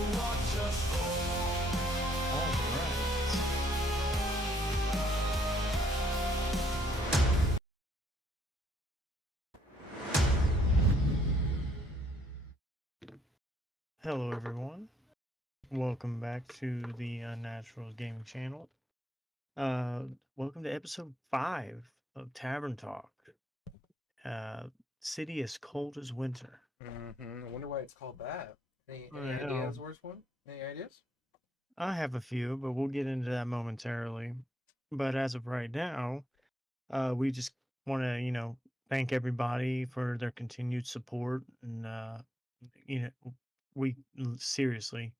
All right. Hello, everyone. Welcome back to the Unnaturals Gaming Channel. Uh, Welcome to episode 5 of Tavern Talk. Uh, City as cold as winter. I wonder why it's called that. Any I know. ideas, worst one? Any ideas? I have a few, but we'll get into that momentarily. But as of right now, we just want to, thank everybody for their continued support. And, you know, we seriously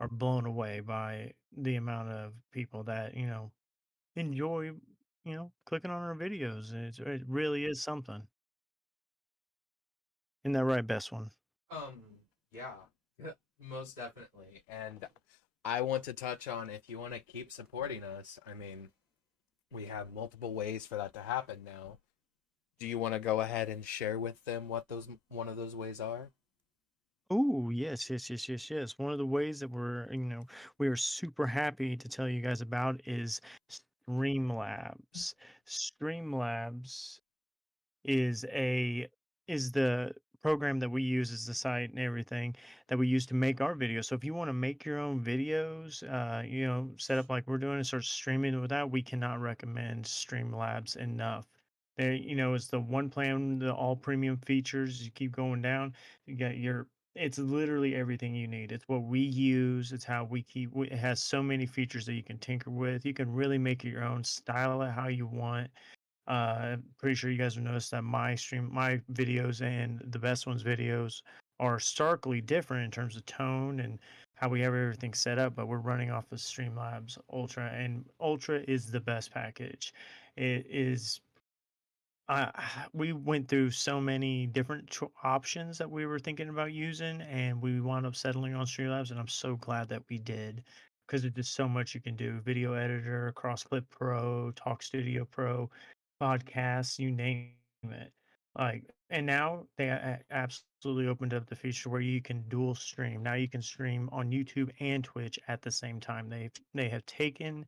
are blown away by the amount of people that, enjoy, clicking on our videos. It really is something. Isn't that right, best one? Um, yeah, most definitely. And I want to touch on if you want to keep supporting us. I mean, we have multiple ways for that to happen now. Do you want to go ahead and share with them what those one of those ways are? Oh, yes, yes, yes, yes, yes. One of the ways that we are super happy to tell you guys about is Streamlabs. Streamlabs is a is the program that we use as the site and everything that we use to make our videos. So if you want to make your own videos, set up like we're doing and start streaming with that, we cannot recommend Streamlabs enough. There, it's the one plan, the all premium features. You keep going down, you got your. It's literally everything you need. It's what we use. It's how we keep. It has so many features that you can tinker with. You can really make it your own, style it how you want. Pretty sure you guys have noticed that my videos and the best ones videos are starkly different in terms of tone and how we have everything set up, but we're running off of Streamlabs Ultra, and Ultra is the best package. It is uh, we went through so many different options that we were thinking about using, and we wound up settling on Streamlabs, and I'm so glad that we did because there's just so much you can do. Video editor, Cross Clip Pro, Talk Studio Pro, podcasts, you name it. Like, and now they absolutely opened up the feature where you can dual stream. Now you can stream on YouTube and Twitch at the same time. They have taken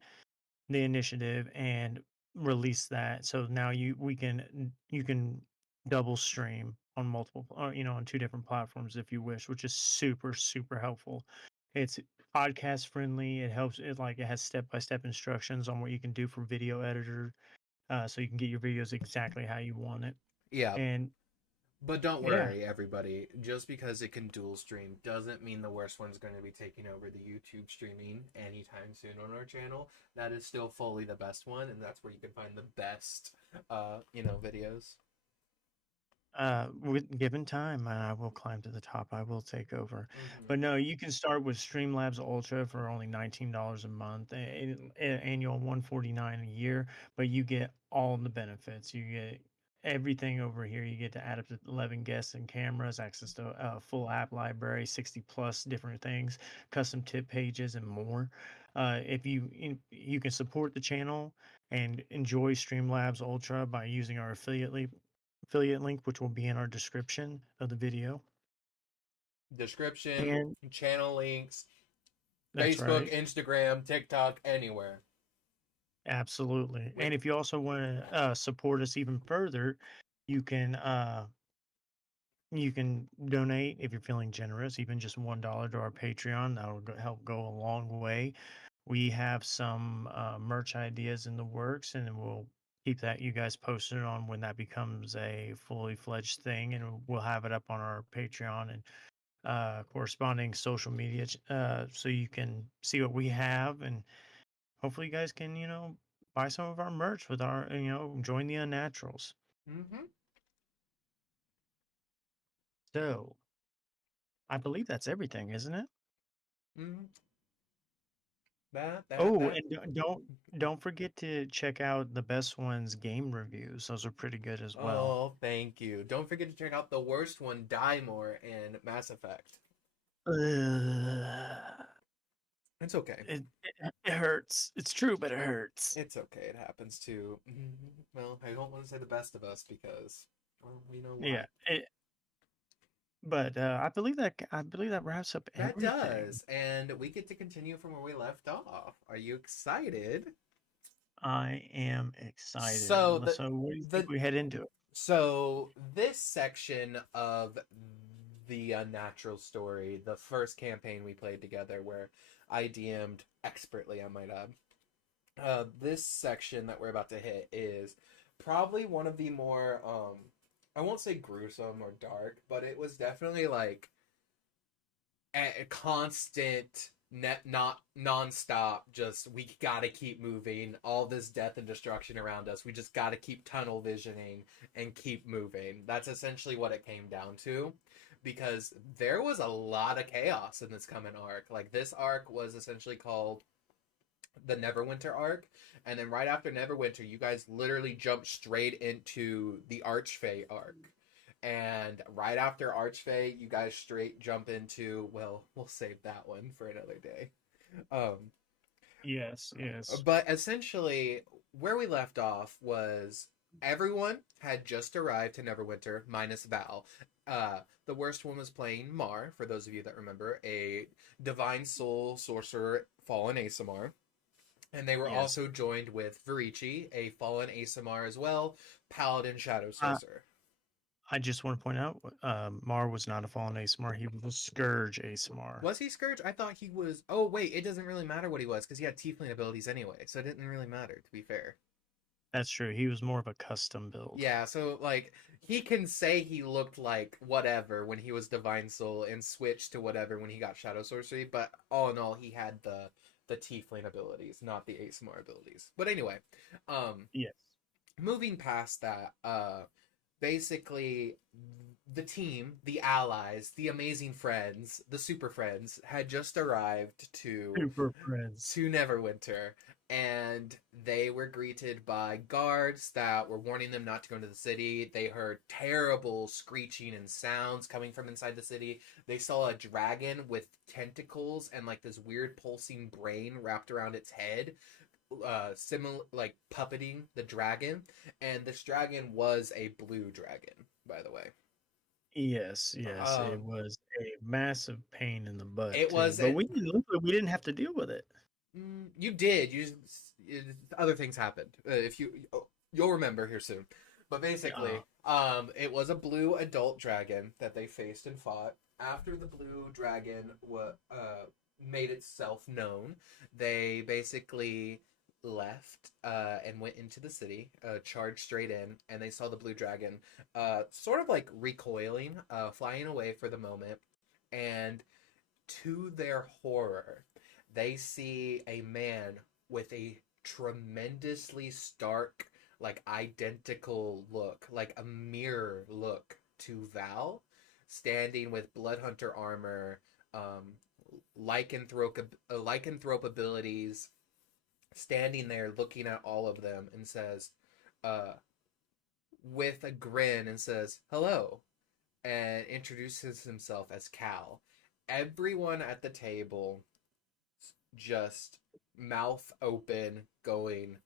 the initiative and release that. So now you can double stream on multiple, on two different platforms if you wish, which is super super helpful. It's podcast friendly. It helps. It has step by step instructions on what you can do for video editor, so you can get your videos exactly how you want it. Yeah, And but don't yeah, worry, everybody. Just because it can dual stream doesn't mean the worst one's going to be taking over the YouTube streaming anytime soon on our channel. That is still fully the best one, and that's where you can find the best, videos. with given time, I will climb to the top. I will take over. Mm-hmm. But no, you can start with Streamlabs Ultra for only $19 a month, annual 149 a year. But you get all the benefits. You get everything over here. You get to add up to 11 guests and cameras, access to a full app library, 60 plus different things, custom tip pages, and more. If you can support the channel and enjoy Streamlabs Ultra by using our affiliate link, which will be in our description of the video. Description, And channel links, that's Facebook, right. Instagram, TikTok, anywhere. Absolutely. With And if you also want to support us even further, you can uh, you can donate if you're feeling generous, even just $1 to our Patreon. That will help go a long way. We have some merch ideas in the works, and we'll keep that you guys posted on when that becomes a fully fledged thing, and we'll have it up on our Patreon and corresponding social media, so you can see what we have, and hopefully you guys can buy some of our merch with our join the Unnaturals. mm-hmm. So I believe that's everything, isn't it? Mm-hmm. That. Oh, and don't forget to check out the best ones game reviews. Those are pretty good as well. Oh, thank you. Don't forget to check out the worst one, Die More, in Mass Effect. Ugh. It's okay. It hurts. It's true, but it hurts. It's okay. It happens to, well, I don't want to say the best of us because, well, we know why. Yeah, But I believe that wraps up That everything. does, and we get to continue from where we left off. Are you excited? I am excited. So the So what do you think the we head into it? so this section of the Unnatural story, the first campaign we played together, where I DM'd expertly, I might add. This section that we're about to hit is probably one of the more I won't say gruesome or dark, but it was definitely like a constant net not nonstop, just we gotta keep moving, all this death and destruction around us, we just gotta keep tunnel visioning and keep moving. That's essentially what it came down to, because there was a lot of chaos in this coming arc. Like, this arc was essentially called the Neverwinter arc, and then right after Neverwinter, you guys literally jumped straight into the Archfey arc. And right after Archfey, you guys straight jump into, well, we'll save that one for another day. Um, Yes, yes. but essentially, where we left off was everyone had just arrived to Neverwinter, minus Val. The worst one was playing Mar, for those of you that remember, a divine soul sorcerer, fallen Asimar. And they were Yes. also joined with Verici, a fallen Asimar as well, Paladin Shadow I Sorcerer. I just want to point out, Mar was not a fallen ASMR. He was Scourge ASMR. Was he Scourge? I thought he was. Oh, wait, it doesn't really matter what he was because he had Tiefling abilities anyway, so it didn't really matter, to be fair. That's true. He was more of a custom build. Yeah, so, like, he can say he looked like whatever when he was Divine Soul and switched to whatever when he got Shadow Sorcery, but all in all, he had the Tiefling abilities, not the Asimar abilities. But anyway, um, Yes. moving past that, basically the team, the allies, the amazing friends, the super friends had just arrived Super friends. to Neverwinter, and they were greeted by guards that were warning them not to go into the city. They heard terrible screeching and sounds coming from inside the city. They saw a dragon with tentacles and like this weird pulsing brain wrapped around its head, similar like puppeting the dragon. And this dragon was a blue dragon, by the way. Yes, yes. It Um, was a massive pain in the butt it too. was But an we didn't have to deal with it. You did. Other things happened. If you'll remember here soon. But Yeah. basically, it was a blue adult dragon that they faced and fought. After the blue dragon made itself known, they basically left and went into the city, charged straight in, and they saw the blue dragon, sort of like recoiling, flying away for the moment, and to their horror, they see a man with a tremendously stark, like identical look, like a mirror look to Val, standing with Bloodhunter armor, lycanthrope abilities, standing there looking at all of them and says, uh, with a grin, and says, "Hello," and introduces himself as Cal. Everyone at the table just mouth open, going,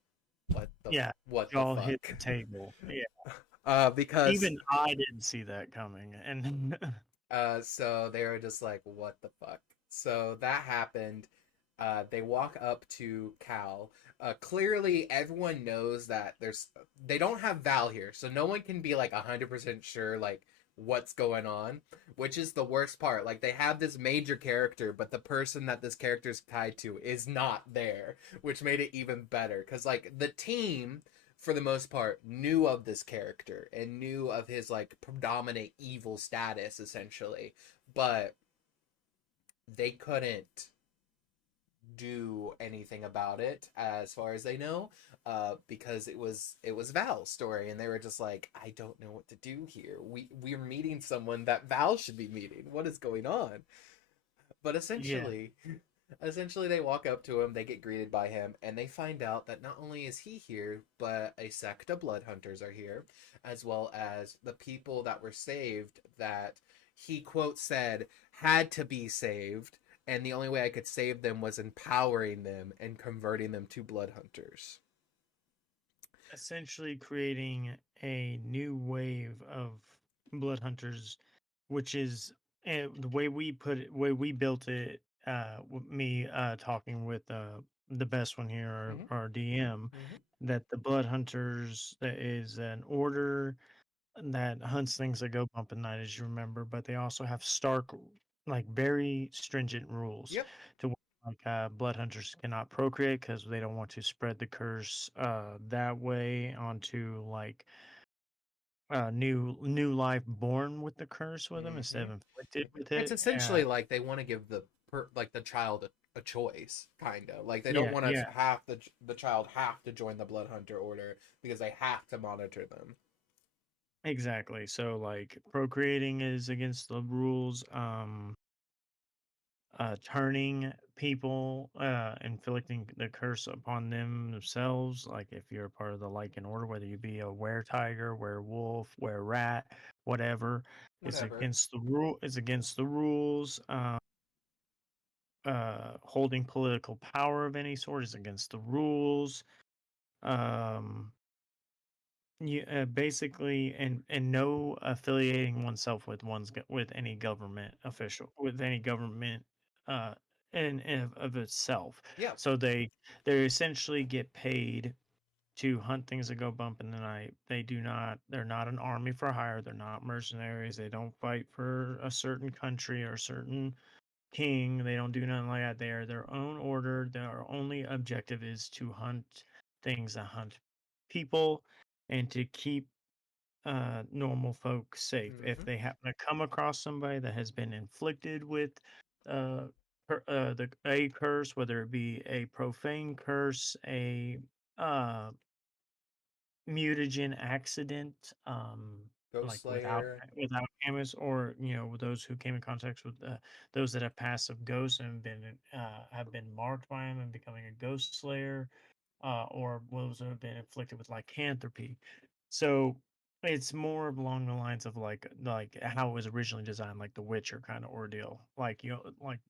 Yeah. what the Y'all hit fuck?" the table. Yeah. Because Even I didn't see that coming. And so they were just like, what the fuck? So that happened. They walk up to Cal. Clearly, everyone knows that they don't have Val here, so no one can be like 100% sure like what's going on, which is the worst part. Like, they have this major character, but the person that this character is tied to is not there, which made it even better. Because like the team, for the most part, knew of this character and knew of his like predominant evil status essentially, but they couldn't do anything about it as far as they know, because it was Val's story, and they were just like, I don't know what to do here. We're meeting someone that Val should be meeting. What is going on? But yeah, essentially they walk up to him, they get greeted by him, and they find out that not only is he here, but a sect of blood hunters are here, as well as the people that were saved that he quote said had to be saved, and the only way I could save them was empowering them and converting them to blood hunters. essentially creating a new wave of blood hunters which is the way we put it, way we built it. Me talking with the best one here, Hmm. our DM, Hmm. that the blood hunters that is an order that hunts things that go bump at night, as you remember, but they also have stark, like very stringent rules Yep. to where, like blood hunters cannot procreate because they don't want to spread the curse that way onto like new life born with the curse with them instead Hmm. of inflicted with It's it. essentially like they want to give like the child a choice, kind of like they don't Yeah, want to yeah, have the child have to join the blood hunter order because they have to monitor them. exactly. So like procreating is against the rules. Turning people, inflicting the curse upon themselves. Like if you're part of the Lycan order, whether you be a were tiger, werewolf, were rat, whatever, is Whatever. against the rule. Is against the rules. Holding political power of any sort is against the rules. Um, basically, and no affiliating oneself with with any government official, with any government, uh, in of itself. Yeah. So they essentially get paid to hunt things that go bump in the night. They do not. They're not an army for hire. They're not mercenaries. They don't fight for a certain country or a certain king. They don't do nothing like that. They are their own order. Their only objective is to hunt things that hunt people and to keep normal folk safe. If Hmm. they happen to come across somebody that has been inflicted with uh, a curse, whether it be a profane curse, a uh, mutagen accident, Ghost like without Slayer. cameras, or with those who came in contact with those that have passive ghosts and have been marked by him and becoming a ghost slayer, or those who have been inflicted with lycanthropy. So it's more along the lines of like how it was originally designed, like the Witcher kind of ordeal. Like like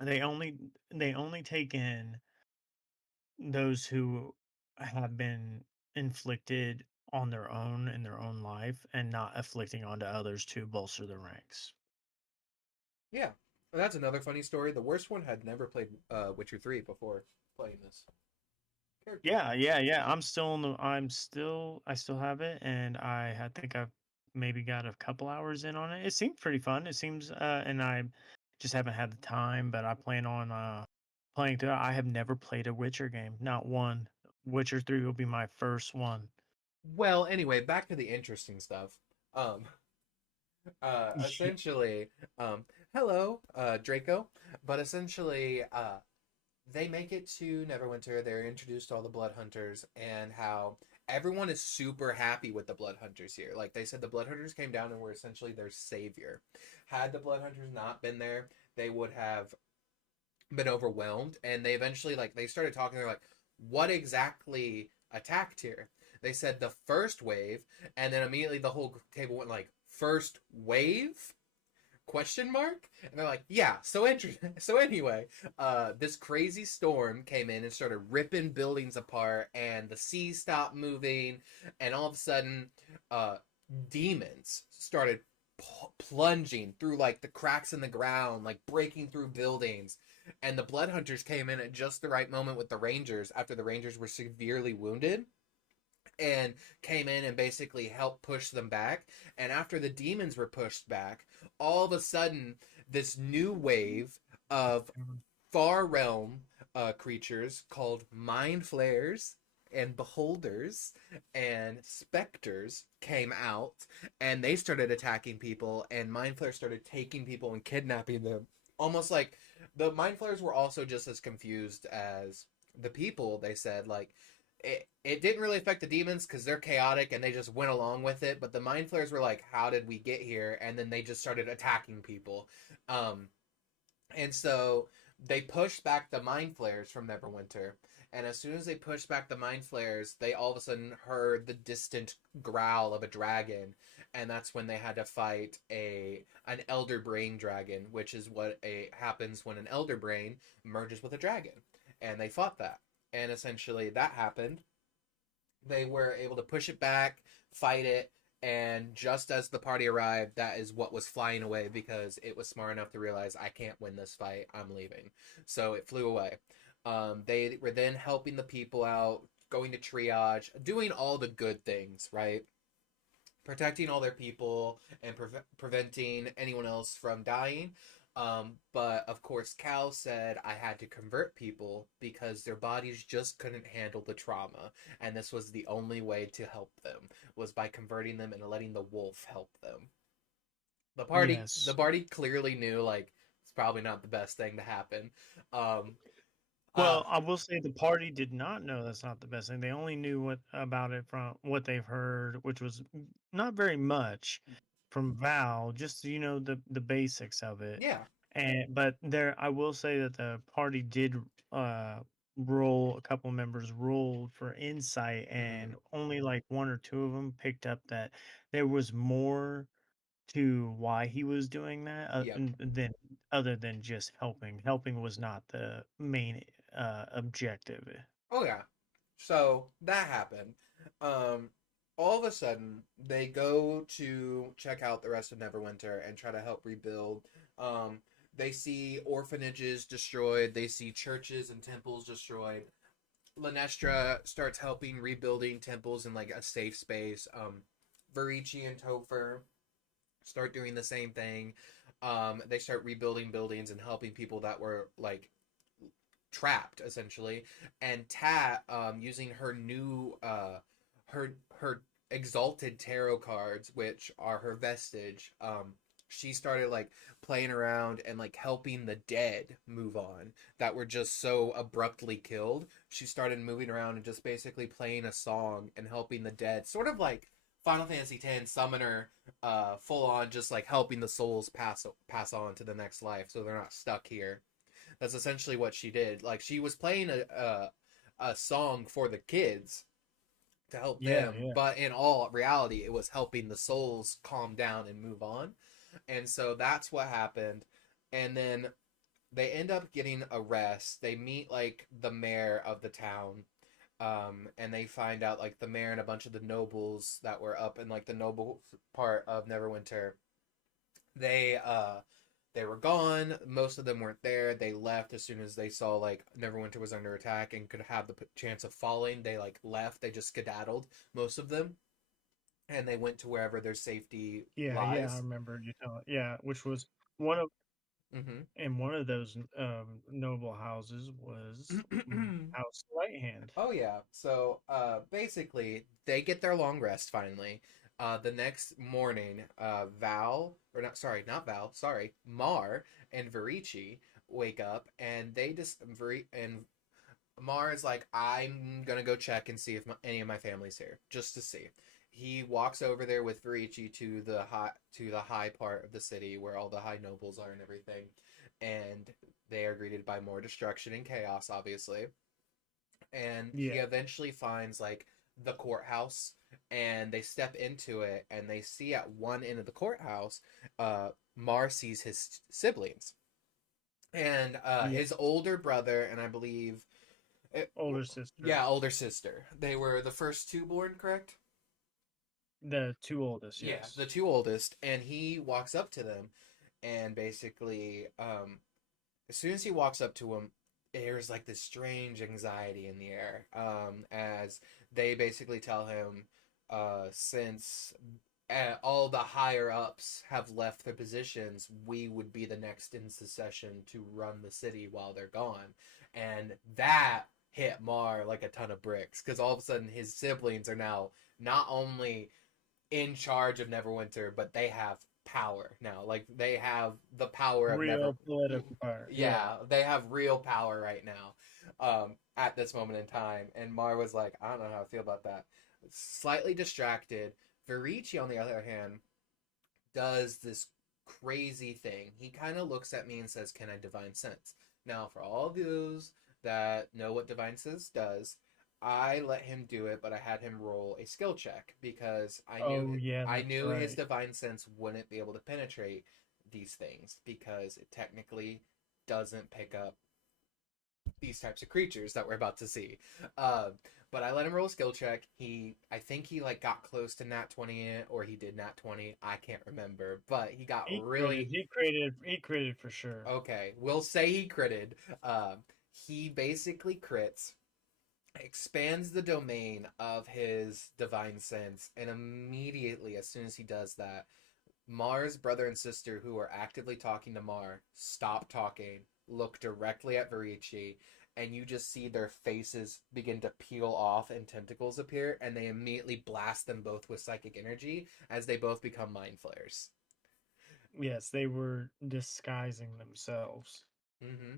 they only take in those who have been inflicted on their own in their own life and not afflicting onto others to bolster their ranks. Yeah. And that's another funny story. The worst one had never played Witcher 3 before playing this character. Yeah, yeah, yeah. I still have it, and think I've maybe got a couple hours in on it. It seemed pretty fun. It seems and I just haven't had the time, but I plan on playing through it. I have never played a Witcher game, not one. Witcher 3 will be my first one. Well, anyway, back to the interesting stuff. Um, essentially, um, hello, Draco. But essentially, they make it to Neverwinter. They're introduced to all the Blood Hunters and how everyone is super happy with the Blood Hunters here. Like they said, the Blood Hunters came down and were essentially their savior. Had the Blood Hunters not been there, they would have been overwhelmed. And they eventually, like, they started talking. They're like, what exactly attacked here? They said the first wave, and then immediately the whole table went like, first wave? Question mark? And they're like, yeah, so interesting. So anyway, this crazy storm came in and started ripping buildings apart, and the sea stopped moving, and all of a sudden, uh demons started plunging through like the cracks in the ground, like breaking through buildings. And the blood hunters came in at just the right moment with the rangers after the rangers were severely wounded, and came in and basically helped push them back. And after the demons were pushed back, all of a sudden, this new wave of far realm creatures called mind flayers and beholders and specters came out, and they started attacking people, and mind flayers started taking people and kidnapping them, almost like the mind flayers were also just as confused as the people. They said like it didn't really affect the demons because they're chaotic and they just went along with it, but the mind flayers were like, how did we get here? And then they just started attacking people. um and so they pushed back the mind flayers from Neverwinter. And as soon as they pushed back the mind flayers, they all of a sudden heard the distant growl of a dragon. And that's when they had to fight an elder brain dragon, which is what happens when an elder brain merges with a dragon. And they fought that. And essentially that happened. They were able to push it back, fight it, And just as the party arrived, that is what was flying away because it was smart enough to realize I can't win this fight. I'm leaving. So it flew away. They were then helping the people out, going to triage, doing all the good things, right? Protecting all their people and preventing anyone else from dying. But of course, Cal said I had to convert people because their bodies just couldn't handle the trauma, and this was the only way to help them was by converting them and letting the wolf help them. The Yes. party clearly knew like it's probably not the best thing to happen. Um, uh, Well, I will say the party did not know that's not the best thing. They only knew what about it from what they've heard, which was not very much from Val, just the basics of it. yeah. And but there, I will say that the party did uh roll a couple members rolled for insight, Hmm. and only like one or two of them picked up that there was more to why he was doing that, Yep. than other than just helping. Helping was not the main objective. Oh yeah. So that happened. Um, all of a sudden, they go to check out the rest of Neverwinter and try to help rebuild. Um, they see orphanages destroyed. They see churches and temples destroyed. Lenestra starts helping rebuilding temples in like a safe space. Verici and Topher start doing the same thing. They start rebuilding buildings and helping people that were like trapped essentially. And Tat, using her new her exalted tarot cards, which are her vestige, she started like playing around and like helping the dead move on that were just so abruptly killed. She started moving around and just basically playing a song and helping the dead, sort of like Final Fantasy X Summoner, full on just like helping the souls pass on to the next life, so they're not stuck here. That's essentially what she did. Like she was playing a song for the kids to help Yeah, them, yeah, but in all reality, it was helping the souls calm down and move on. And so that's what happened. And then they end up getting a rest. They meet like the mayor of the town. And they find out like the mayor and a bunch of the nobles that were up in like the noble part of Neverwinter, they they were gone. Most of them weren't there. They left as soon as they saw like Neverwinter was under attack and could have the chance of falling. They like left. They just skedaddled, most of them, and they went to wherever their safety yeah, yeah. I lies. remember you telling. Yeah, which was one of Hmm. and one of those noble houses was House Lighthand. Oh yeah. So basically they get their long rest finally. The next morning, Val or not sorry, not Val, sorry, Mar and Verici wake up and they just and Mar is like, I'm gonna go check and see if any of my family's here, just to see. He walks over there with Verici to the high part of the city where all the high nobles are and everything, and they are greeted by more destruction and chaos, obviously. And he Yeah, eventually finds like the courthouse, and they step into it, and they see at one end of the courthouse, Mar sees his siblings and yeah. his older brother, and I believe it, Older sister, yeah, older sister. They were the first two born, correct? the two oldest. Yeah, Yes. the two oldest. And he walks up to them, and basically, as soon as he walks up to him, there's like this strange anxiety in the air. As they basically tell him, since all the higher ups have left their positions, we would be the next in succession to run the city while they're gone. And that hit Mar like a ton of bricks because all of a sudden his siblings are now not only in charge of Neverwinter, but they have power now. Like they have the power of Never. Real political power. Yeah. Yeah, they have real power right now, at this moment in time. And Mar was like, I don't know how I feel about that. Slightly distracted. Verici, on the other hand, does this crazy thing. He kind of looks at me and says, "Can I divine sense?" Now, for all of those that know what divine sense does, I let him do it, but I had him roll a skill check because Oh, yeah. I That's knew his right. divine sense wouldn't be able to penetrate these things because it technically doesn't pick up these types of creatures that we're about to see. Uh, but I let him roll a skill check. I think he like got close to nat 20 it, or he did nat 20. I can't remember, but he got He critted. really He critted for sure. okay. We'll say he critted. Uh, he basically crits, expands the domain of his divine sense, and immediately, as soon as he does that, Mar's brother and sister, who are actively talking to Mar, stop talking, look directly at Varici, and you just see their faces begin to peel off and tentacles appear, and they immediately blast them both with psychic energy as they both become mind flayers. Yes, they were disguising themselves. Mm-hmm.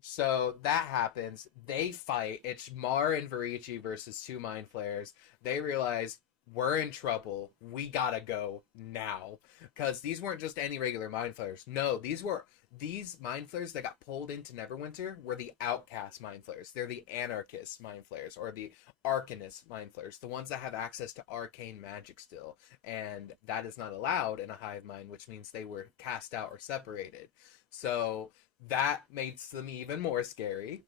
So that happens. They fight. It's Mar and Varici versus two mind flayers. They realize we're in trouble. We gotta go now. Because these weren't just any regular mind flayers. No, these mind flayers that got pulled into Neverwinter were the outcast mind flayers. They're the anarchist mind flayers or the arcanist mind flayers, the ones that have access to arcane magic still. And that is not allowed in a hive mind, which means they were cast out or separated. So that makes them even more scary.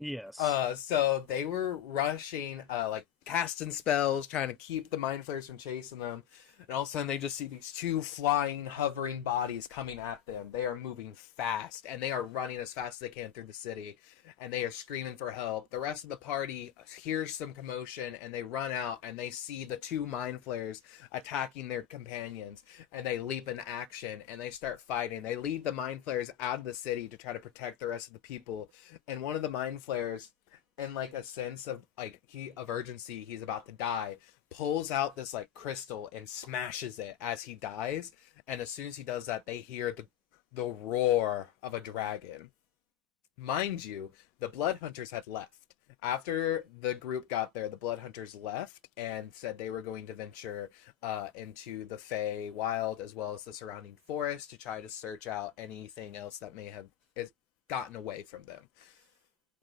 Yes. So they were rushing, like casting spells, trying to keep the mind flayers from chasing them. And all of a sudden, they just see these two flying, hovering bodies coming at them. They are moving fast, and they are running as fast as they can through the city, and they are screaming for help. The rest of the party hears some commotion, and they run out, and they see the two mind flayers attacking their companions, and they leap into action, and they start fighting. They lead the mind flayers out of the city to try to protect the rest of the people, and one of the mind flayers, in like a sense of like of urgency, he's about to die, pulls out this like crystal and smashes it as he dies. And as soon as he does that, they hear the roar of a dragon. Mind you, the blood hunters had left. After the group got there, the blood hunters left and said they were going to venture into the Fey Wild as well as the surrounding forest to try to search out anything else that may have gotten away from them.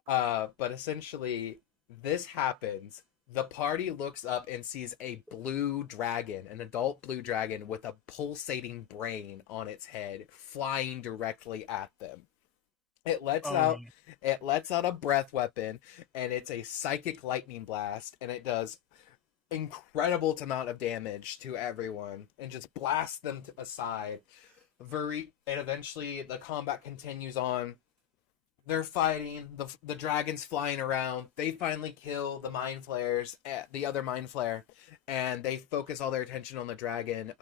But essentially, this happens. The party looks up and sees a blue dragon, an adult blue dragon with a pulsating brain on its head, flying directly at them. It lets Oh out yeah. it lets out a breath weapon, and it's a psychic lightning blast, and it does incredible amount of damage to everyone and just blasts them aside. And eventually the combat continues on. They're fighting, the dragons flying around. They finally kill the mind flayers, the other mind flayer, and they focus all their attention on the dragon.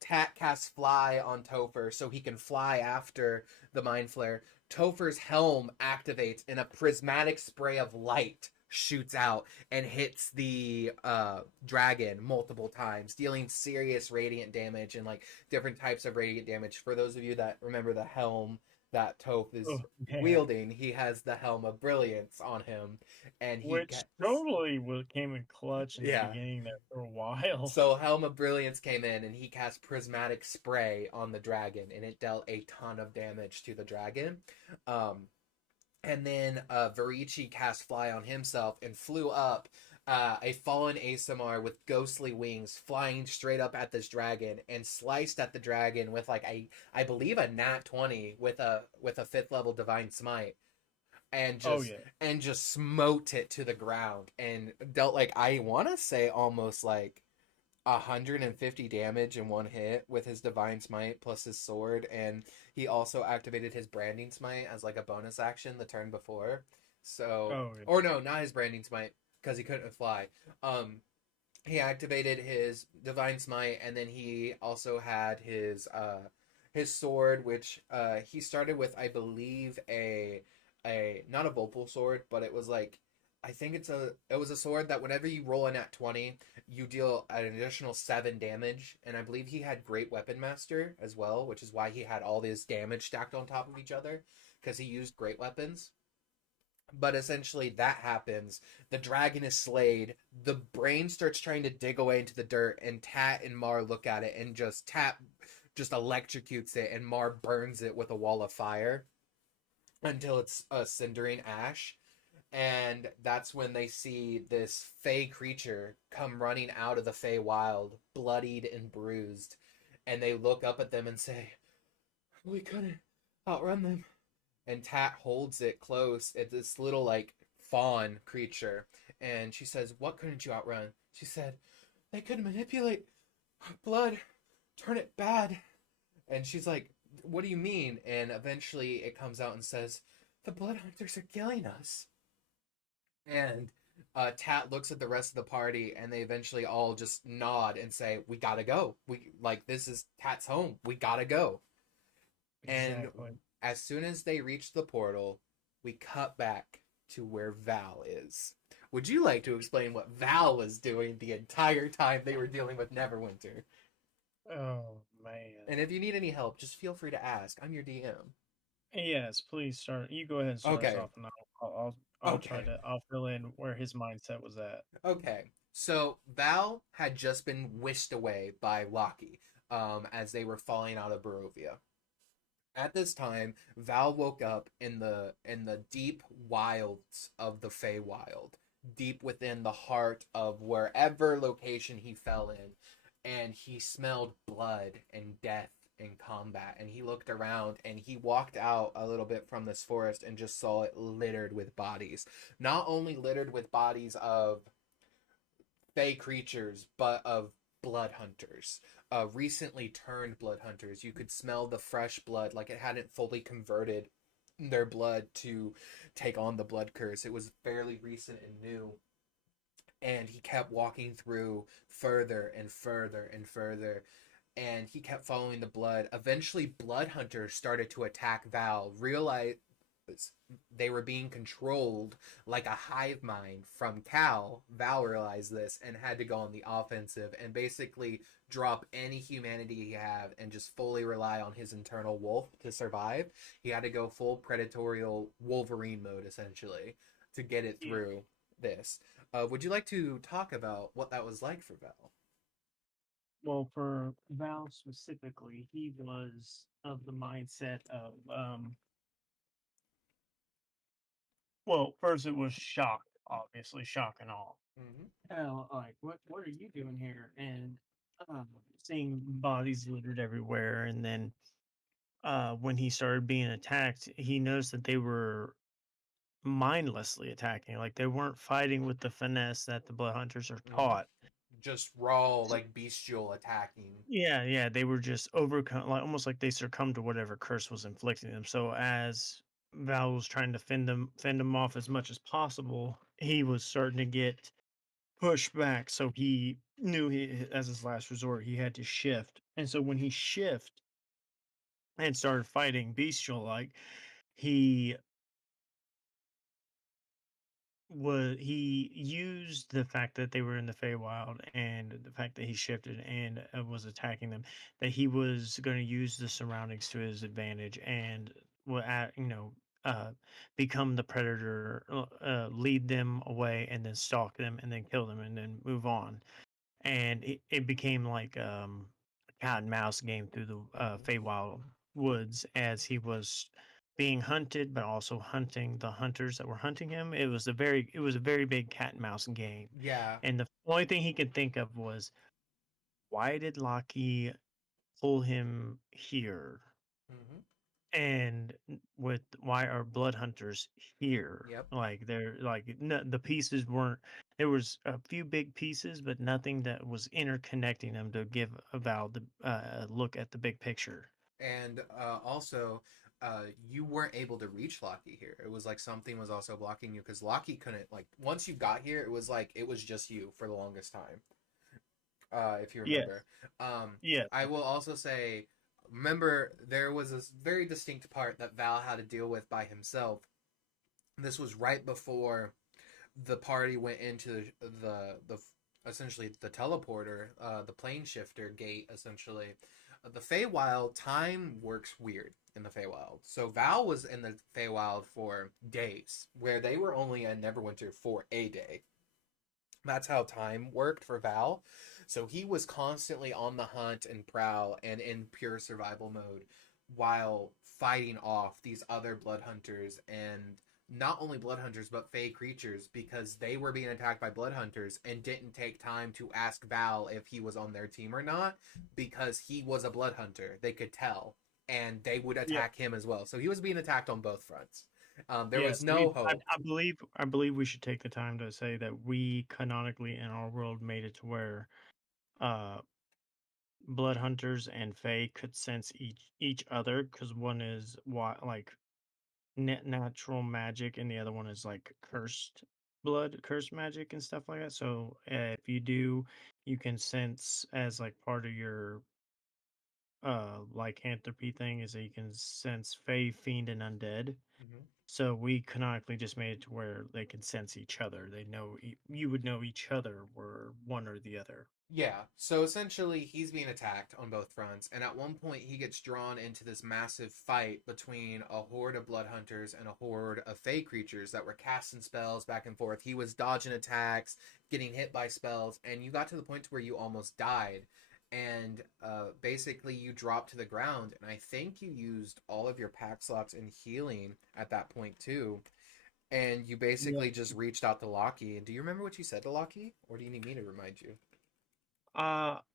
Tat casts fly on Topher so he can fly after the mind flayer. Topher's helm activates and a prismatic spray of light shoots out and hits the dragon multiple times, dealing serious radiant damage and like different types of radiant damage. For those of you that remember the helm that Toph is Oh yeah. wielding, he has the Helm of Brilliance on him, and he Which gets totally came in clutch in the yeah. beginning there for a while. So Helm of Brilliance came in, and he cast Prismatic Spray on the dragon, and it dealt a ton of damage to the dragon. Um, and then Varici cast Fly on himself and flew up. A fallen Asamar with ghostly wings flying straight up at this dragon and sliced at the dragon with like I believe a nat 20 with a fifth level divine smite, and Oh just yeah. smote it to the ground and dealt like I want to say almost like 150 damage in one hit with his divine smite plus his sword. And he also activated his branding smite as like a bonus action the turn before. So, Oh yeah. or no, not his branding smite because he couldn't fly. um he activated his divine smite, and then he also had his sword, which he started with, I believe, a not a Vopal sword, but it was like, I think it was a sword that whenever you roll a nat 20, you deal an additional 7 damage. And I believe he had Great Weapon Master as well, which is why he had all this damage stacked on top of each other, because he used great weapons. But essentially, that happens. The dragon is slayed. The brain starts trying to dig away into the dirt, and Tat and Mar look at it, and Tat just electrocutes it, and Mar burns it with a wall of fire until it's a cindering ash. And that's when they see this fey creature come running out of the fey wild, bloodied and bruised. And they look up at them and say, "We couldn't outrun them." And Tat holds it close. It's this little like fawn creature, And she says, "What couldn't you outrun?" She said, "They could manipulate blood, turn it bad." And she's like, "What do you mean?" And eventually it comes out and says, "The blood hunters are killing us." And Tat looks at the rest of the party, and they eventually all just nod and say, "We gotta go. We like this is Tat's home. We gotta go." And Exactly. as soon as they reach the portal, we cut back to where Val is. Would you like to explain what Val was doing the entire time they were dealing with Neverwinter? Oh man. And if you need any help, just feel free to ask. I'm your DM. Yes, please start. You go ahead and start us Okay. off, and I'll try Okay. to fill in where his mindset was at. Okay. So Val had just been whisked away by Loki as they were falling out of Barovia. At this time, Val woke up in the deep wilds of the Feywild, deep within the heart of wherever location he fell in, and he smelled blood and death in combat. And he looked around and he walked out a little bit from this forest and just saw it littered with bodies. Not only littered with bodies of fey creatures, but of blood hunters. Recently turned blood hunters. You could smell the fresh blood, like it hadn't fully converted their blood to take on the blood curse. It was fairly recent and new. And he kept walking through further and further and further. And he kept following the blood. Eventually, blood hunters started to attack Val, realize they were being controlled like a hive mind from Cal. Val realized this and had to go on the offensive and basically drop any humanity he had and just fully rely on his internal wolf to survive. He had to go full predatorial Wolverine mode essentially to get it Yeah. through this. Would you like to talk about what that was like for Val? Well, for Val specifically, he was of the mindset of well, first it was shock, obviously shock and awe. Mm-hmm. Like what are you doing here? And seeing bodies littered everywhere, and then when he started being attacked, he noticed that they were mindlessly attacking. Like they weren't fighting with the finesse that the blood hunters are Mm-hmm. taught. Just raw, like bestial attacking. Yeah, yeah, they were just overcome, like almost like they succumbed to whatever curse was inflicting them. So as Val was trying to fend them off as much as possible, he was starting to get pushed back. So he knew as his last resort, he had to shift. And so when he shift and started fighting bestial, like he he used the fact that they were in the Feywild and the fact that he shifted and was attacking them, that he was going to use the surroundings to his advantage and will uh become the predator, lead them away and then stalk them and then kill them and then move on. And it became like a cat and mouse game through the Mm-hmm. Feywild woods as he was being hunted, but also hunting the hunters that were hunting him. It was a very big cat and mouse game, Yeah. and the only thing he could think of was, why did Loki pull him here? Mm-hmm. And with why are blood hunters here? Yep. Like they're like the pieces weren't. There was a few big pieces, but nothing that was interconnecting them to give about the look at the big picture. And also, you weren't able to reach Loki here. It was like something was also blocking you because Loki couldn't like once you got here, it was like it was just you for the longest time. If you Yes, remember, um, yes, I will also say, remember there was this very distinct part that Val had to deal with by himself. This was right before the party went into the essentially the teleporter, the plane shifter gate. Essentially, the Feywild time works weird in the Feywild. So Val was in the Feywild for days, where they were only in Neverwinter for a day. That's how time worked for Val. So he was constantly on the hunt and prowl and in pure survival mode while fighting off these other blood hunters and not only blood hunters but fey creatures because they were being attacked by blood hunters and didn't take time to ask Val if he was on their team or not because he was a blood hunter. They could tell and they would yeah. attack him as well. So he was being attacked on both fronts. There was Yes, no hope. I believe we should take the time to say that we canonically in our world made it to where uh blood hunters and fae could sense each other because one is what like natural magic and the other one is like cursed magic and stuff like that. So if you do, you can sense as like part of your lycanthropy thing is that you can sense fae, fiend, and undead. Mhm. So we canonically just made it to where they can sense each other. They know you would know each other were one or the other. Yeah, so essentially he's being attacked on both fronts, and at one point he gets drawn into this massive fight between a horde of blood hunters and a horde of fey creatures that were casting spells back and forth. He was dodging attacks, getting hit by spells, and you got to the point where you almost died. And basically you dropped to the ground, and I think you used all of your pack slots in healing at that point too. And you Yeah. basically just reached out to Loki. And do you remember what you said to Loki, or do you need me to remind you?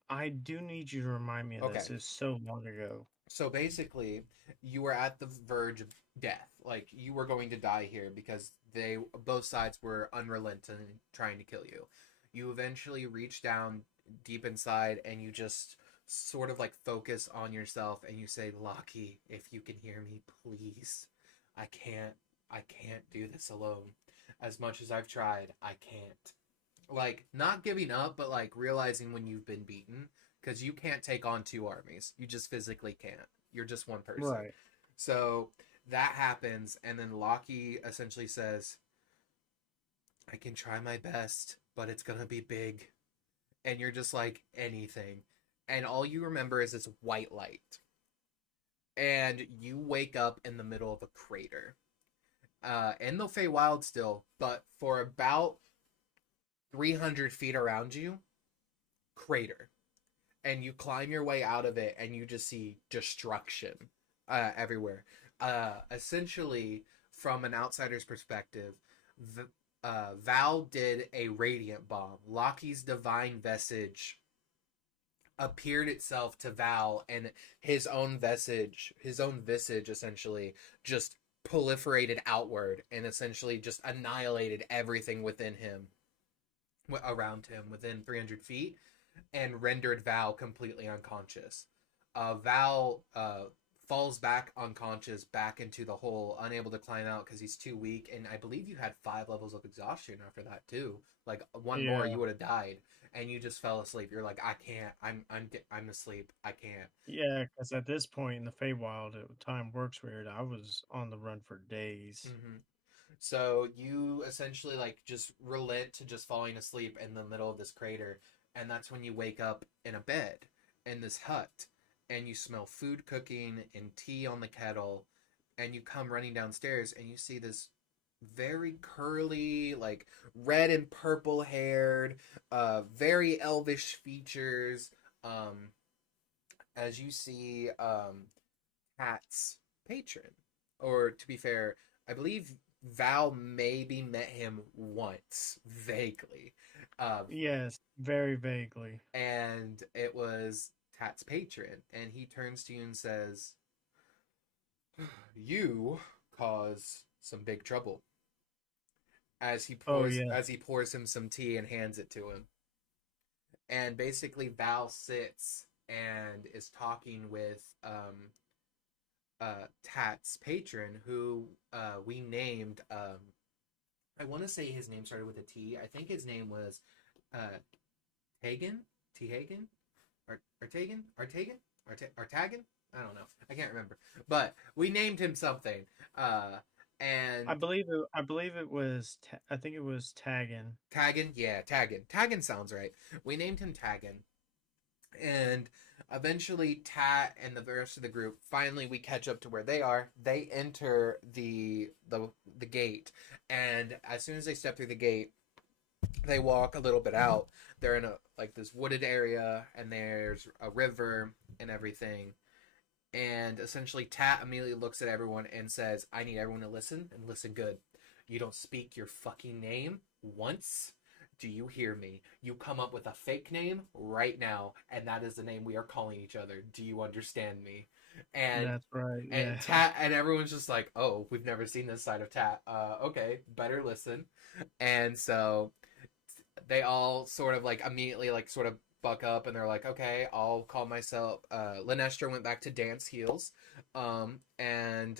I do need you to remind me of Okay. this. It's so long ago. So basically, you were at the verge of death. Like you were going to die here because they both sides were unrelenting trying to kill you. You eventually reach down deep inside and you just sort of like focus on yourself and you say, "Loki, if you can hear me, please. I can't I can't do this alone. As much as I've tried, I can't." Like not giving up, but like realizing when you've been beaten because you can't take on two armies. You just physically can't. You're just one person. Right. So that happens, and then Loki essentially says, "I can try my best, but it's gonna be big." And you're just like anything, and all you remember is this white light, and you wake up in the middle of a crater. In the Feywild still, but for about 300 feet around you, crater, and you climb your way out of it and you just see destruction everywhere. Essentially, from an outsider's perspective, Val did a radiant bomb. Loki's divine visage appeared itself to Val, and his own visage, essentially just proliferated outward and essentially just annihilated everything within him, around him, within 300 feet, and rendered Val completely unconscious. Val falls back unconscious back into the hole, unable to climb out because he's too weak. And I believe you had 5 levels of exhaustion after that too. Like one more, Yeah. you would have died, and you just fell asleep. You're like, I can't. I'm asleep. I can't. Yeah, because at this point in the Feywild, time works weird. I was on the run for days. Mm-hmm. So you essentially like just relent to just falling asleep in the middle of this crater, and that's when you wake up in a bed in this hut, and you smell food cooking and tea on the kettle, and you come running downstairs and you see this very curly, like red and purple haired, very elvish features. Um, as you see, Pat's patron, or to be fair, I believe Val maybe met him once, vaguely. Um, Yes, very vaguely. and it was Tat's patron. And he turns to you and says, "You cause some big trouble." Oh yeah. As he pours him some tea and hands it to him. And basically Val sits and is talking with Tat's patron, who we named. I want to say his name started with a T. I think his name was uh, Hagen, T Hagen, Artagan, Artagan, Artagan. I don't know. I can't remember. But we named him something. And I believe it was I think it was Taggin. Tagan, yeah, Tagan. Tagan sounds right. We named him Tagan. And eventually Tat and the rest of the group, finally we catch up to where they are. They enter the gate, and as soon as they step through the gate, they walk a little bit out. They're in a like this wooded area, and there's a river and everything. And essentially Tat immediately looks at everyone and says, "I need everyone to listen and listen good. You don't speak your fucking name once, Do you hear me? You come up with a fake name right now, and that is the name we are calling each other. Do you understand me? And That's right. and Yeah. Tat and everyone's just like, oh, we've never seen this side of Tat. Okay, better listen. And so they all sort of like immediately like sort of buck up and they're like, okay, I'll call myself. Linestra went back to dance heels, and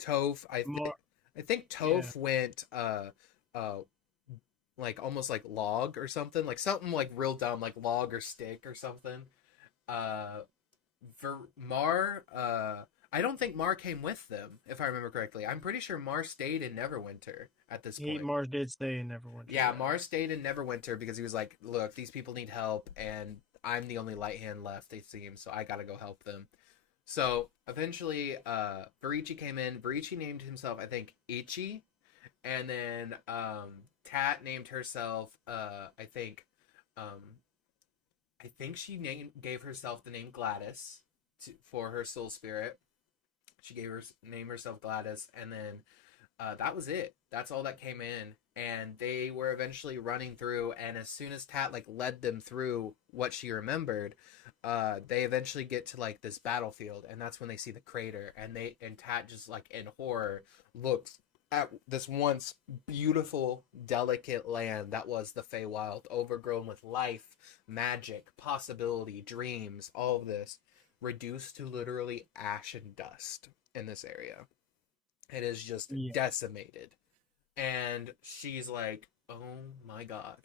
Toph, More. I think Yeah. Toph went uh like almost like log or something, like something like real dumb, like log or stick or something. Uh, Mar, I don't think Mar came with them, if I remember correctly. I'm pretty sure Mar stayed in Neverwinter at this He point. Mars did stay in Neverwinter. Yeah, Yeah. Mar stayed in Neverwinter because he was like, look, these people need help, and I'm the only light hand left, it seems, so I gotta go help them. So eventually, Varici came in. Varici named himself, I think, Ichi, and then Tat named herself, um, I think she gave herself the name Gladys for her soul spirit. She gave her name herself Gladys, and then that was it. That's all that came in, and they were eventually running through. And as soon as Tat like led them through what she remembered, they eventually get to like this battlefield, and that's when they see the crater, and Tat just like in horror looks at this once beautiful, delicate land that was the Feywild, overgrown with life, magic, possibility, dreams, all of this, reduced to literally ash and dust in this area. It is just Yeah. decimated. And she's like, oh my god.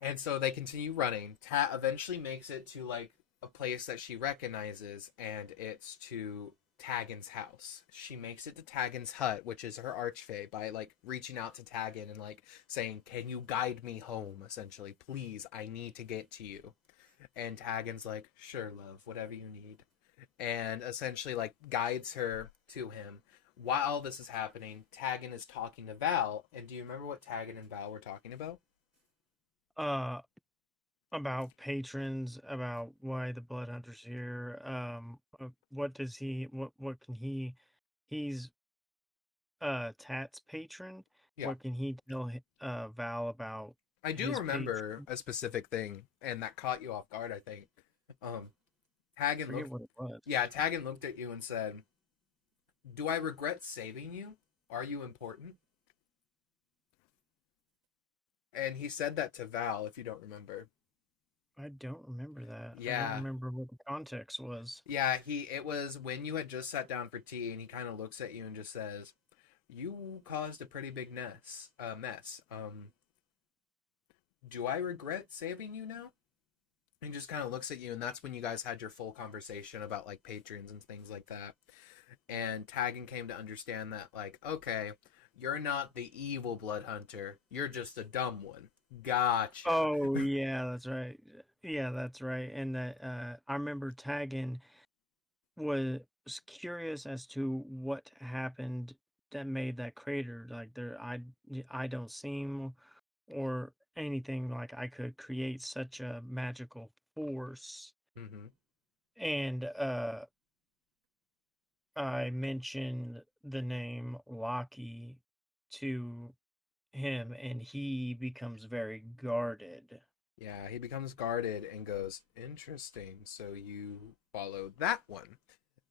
And so they continue running. Tat eventually makes it to like a place that she recognizes, and it's to Tagan's house. She makes it to Tagan's hut, which is her archfey, by like reaching out to Tagan and like saying, can you guide me home? Essentially, please, I need to get to you. And Tagan's like, sure, love, whatever you need. And essentially like guides her to him. While this is happening, Tagan is talking to Val. And do you remember what Tagan and Val were talking about? Uh, about patrons, about why the Blood Hunter's here. What does he? What can he? He's Tat's patron. Yeah. What can he tell Val about I do his remember patron? a specific thing, and that caught you off guard, I think. Um, I Tagan forget looked, what it was. yeah, Tagan looked at you and said, do I regret saving you? Are you important? And he said that to Val, if you don't remember. I don't remember that. I don't Yeah, remember what the context was. yeah, it was when you had just sat down for tea, and he kind of looks at you and just says, you caused a pretty big mess. Do I regret saving you now? And he just kind of looks at you, and that's when you guys had your full conversation about like patrons and things like that. And Tagan came to understand that, like, okay, you're not the evil blood hunter, you're just a dumb one. Gotcha. Oh yeah, that's right. Yeah, that's right. And that I remember tagging was curious as to what happened that made that crater. Like I don't seem or anything like I could create such a magical force. Mm-hmm. And I mentioned the name Loki to him, and he becomes very guarded. Yeah, he becomes guarded and goes, interesting. So you followed that one.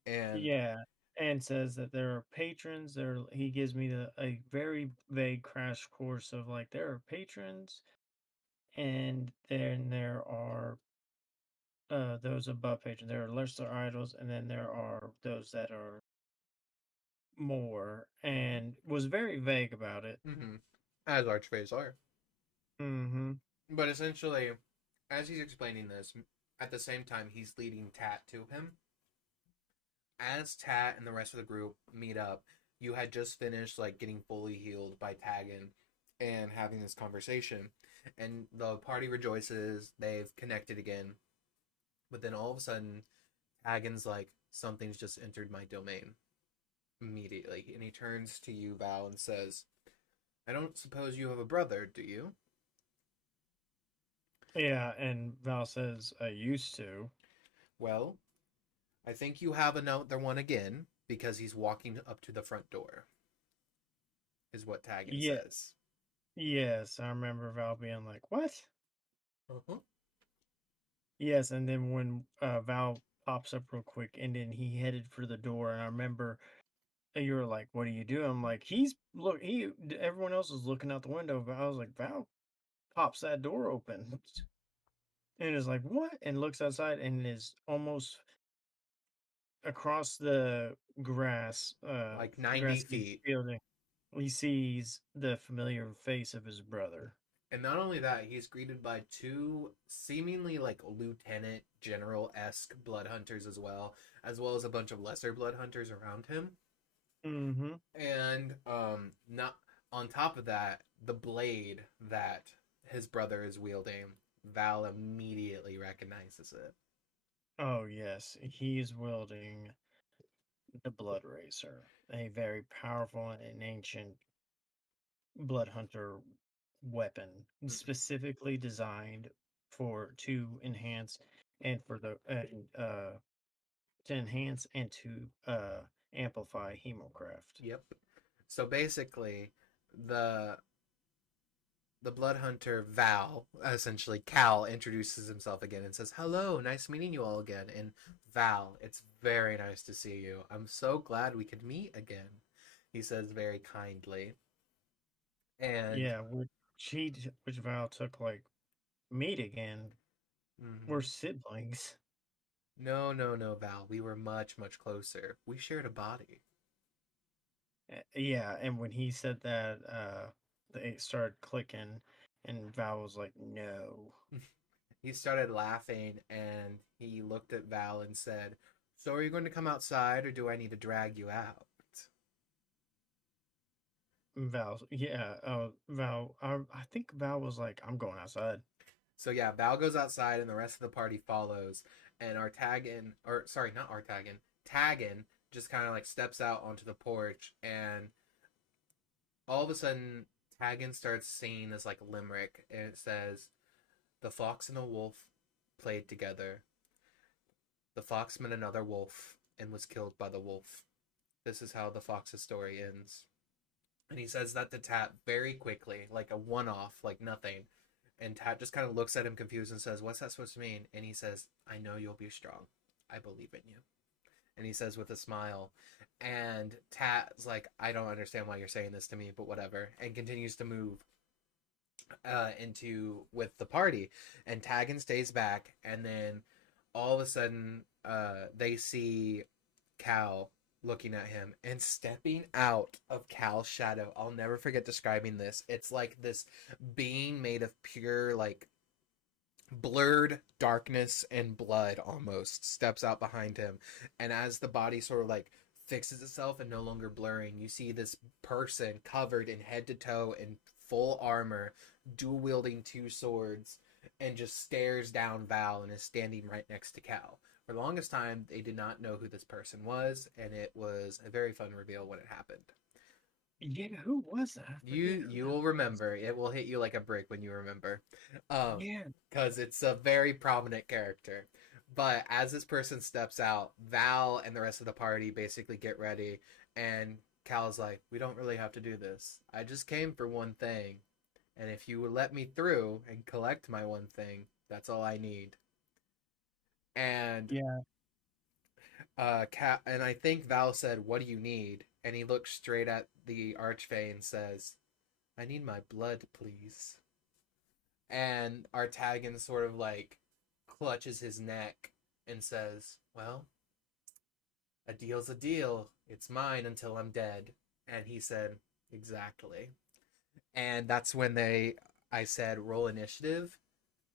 And Yeah, and says that there are patrons. He gives me a very vague crash course of like there are patrons, and then there are those above patrons. There are lesser idols, and then there are those that are more. And was very vague about it. mm-hmm, as archfays are. Mm-hmm. But essentially, as he's explaining this, at the same time, he's leading Tat to him. As Tat and the rest of the group meet up, you had just finished like getting fully healed by Tagan and having this conversation. And the party rejoices, they've connected again. But then all of a sudden, Tagan's like, something's just entered my domain immediately. And he turns to you, Val, and says, I don't suppose you have a brother, do you? Yeah, and Val says I used to. Well, I think you have another one again because he's walking up to the front door, is what Tagan Yeah, says. Yes, I remember Val being like, "What?" Uh-huh. Yes, and then when Val pops up real quick, and then he headed for the door, and I remember you were like, "What are you doing?" I'm like, "He's look." Everyone else was looking out the window, but I was like, "Val pops that door open," and is like, "What?" and looks outside, and is almost across the Like 90 grassy feet. building. He sees the familiar face of his brother. And not only that, he's greeted by two seemingly like lieutenant general esque blood hunters as well as a bunch of lesser blood hunters around him. Mm-hmm. And not on top of that, the blade that his brother is wielding, Val immediately recognizes it. Oh yes, he's wielding the Blood Racer, a very powerful and ancient blood hunter weapon, Mm-hmm. specifically designed for to enhance and for the to enhance and to amplify hemocraft. Yep. So basically, the the blood hunter Val, essentially Cal, introduces himself again and says, "Hello, nice meeting you all again." And Val, it's very nice to see you. I'm so glad we could meet again. He says very kindly. And Yeah, which Val took like meat again. We're mhm, siblings. no, no, no, Val, we were much, much closer. We shared a body. Yeah, and when he said that, they started clicking, and Val was like, "No." He started laughing and he looked at Val and said, "So are you going to come outside or do I need to drag you out?" I think Val was like, "I'm going outside." So yeah, Val goes outside and the rest of the party follows. And Artagan, or sorry, not Artagan, Tagan just kind of like steps out onto the porch, and all of a sudden, Tagan starts singing this like limerick, and it says, "The fox and the wolf played together. The fox met another wolf and was killed by the wolf. This is how the fox's story ends." And he says that to Tat very quickly, like a one off, like nothing. And Tat just kind of looks at him confused and says, "What's that supposed to mean?" And he says, "I know you'll be strong. I believe in you." And he says with a smile. And Tat's like, "I don't understand why you're saying this to me, but whatever." And continues to move into with the party. And Tagan stays back. And then all of a sudden, they see Cal looking at him and stepping out of Cal's shadow. I'll never forget describing this. It's like this being made of pure, like, blurred darkness and blood almost steps out behind him. And as the body sort of like fixes itself and no longer blurring, you see this person covered in head to toe in full armor, dual wielding two swords, and just stares down Val and is standing right next to Cal. For the longest time, they did not know who this person was, and it was a very fun reveal when it happened. Yeah, who was that? I forget who You that will was. remember. It will hit you like a brick when you remember. Um, Yeah, because it's a very prominent character. But as this person steps out, Val and the rest of the party basically get ready, and Cal's like, "We don't really have to do this. I just came for one thing, and if you would let me through and collect my one thing, that's all I need." And yeah. Cal, and I think Val said, "What do you need?" And he looks straight at the archfey and says, "I need my blood, please." And Artagan sort of like clutches his neck and says, "Well, a deal's a deal. It's mine until I'm dead." And he said, "Exactly." And that's when I said, "Roll initiative,"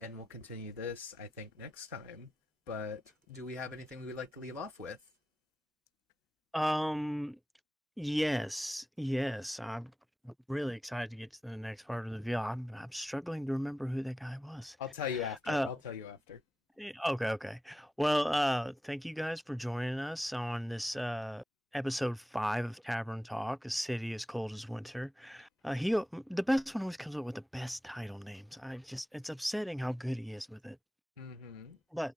and we'll continue this, I think, next time. But do we have anything we would like to leave off with? Um, yes, yes. I'm really excited to get to the next part of the video. I'm struggling to remember who that guy was. I'll tell you after. Uh, I'll tell you after. okay, okay. Well, thank you guys for joining us on this episode 5 of Tavern Talk, A City as Cold as Winter. The best one always comes up with the best title names. It's upsetting how good he is with it. Mm-hmm. But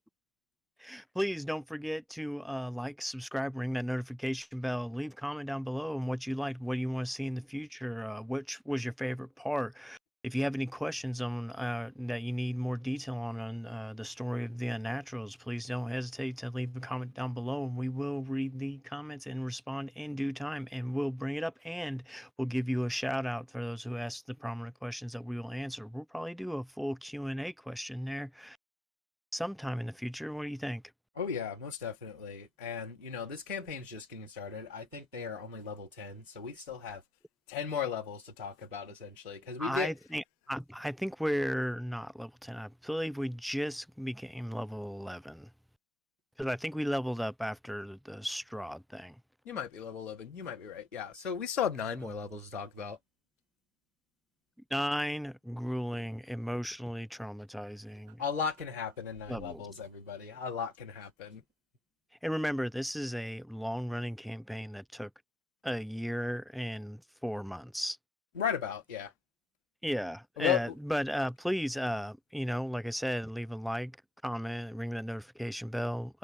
Please don't forget to like, subscribe, ring that notification bell, leave comment down below on what you liked, what do you want to see in the future, which was your favorite part. If you have any questions on that you need more detail on the story of the Unnaturals, please don't hesitate to leave a comment down below, and we will read the comments and respond in due time, and we'll bring it up, and we'll give you a shout out for those who ask the prominent questions that we will answer. We'll probably do a full Q&A question there sometime in the future. What do you think? Oh yeah, most definitely. And this campaign's just getting started. I think they are only level 10, so we still have 10 more levels to talk about essentially because we I did. think I think we're not level 10. I believe we just became level 11 because I think we leveled up after the Strahd thing. You might be level 11. You might be right. Yeah. So we still have 9 more levels to talk about. 9 grueling, emotionally traumatizing A lot can happen in 9 levels. levels, everybody. A lot can happen. And remember, this is a long-running campaign that took a year and 4 months. Right about, yeah. Yeah, Well, but please, like I said, leave a like, comment, ring that notification bell.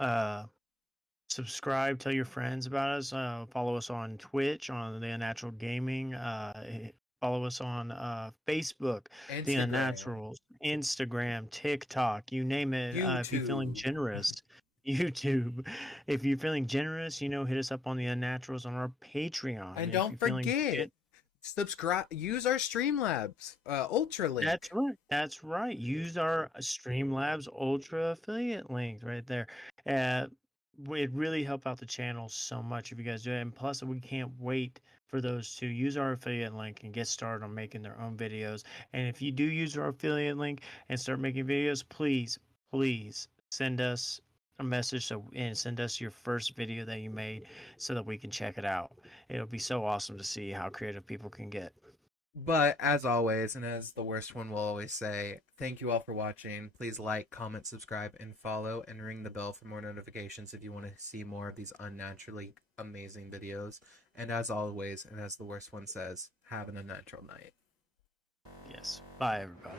Subscribe, tell your friends about us. Follow us on Twitch on the Unnatural Gaming. Follow us on Facebook, the Instagram, Unnaturals, Instagram, TikTok, you name it. If you're feeling YouTube, generous, YouTube. If you're feeling generous, hit us up on the Unnaturals on our Patreon. and If don't you're feeling forget, subscribe. Use our Streamlabs Ultra That's link. right. That's right. Use our Streamlabs Ultra affiliate link right there. Uh, it really help out the channel so much if you guys do it. And plus, we can't wait for those to use our affiliate link and get started on making their own videos. And if you do use our affiliate link and start making videos, please send us a message and send us your first video that you made so that we can check it out. It'll be so awesome to see how creative people can get. But as always, and as the worst one will always say, thank you all for watching. Please like, comment, subscribe, and follow, and ring the bell for more notifications if you want to see more of these unnaturally amazing videos. And as always, and as the worst one says, have an unnatural night. Yes. Bye, everybody.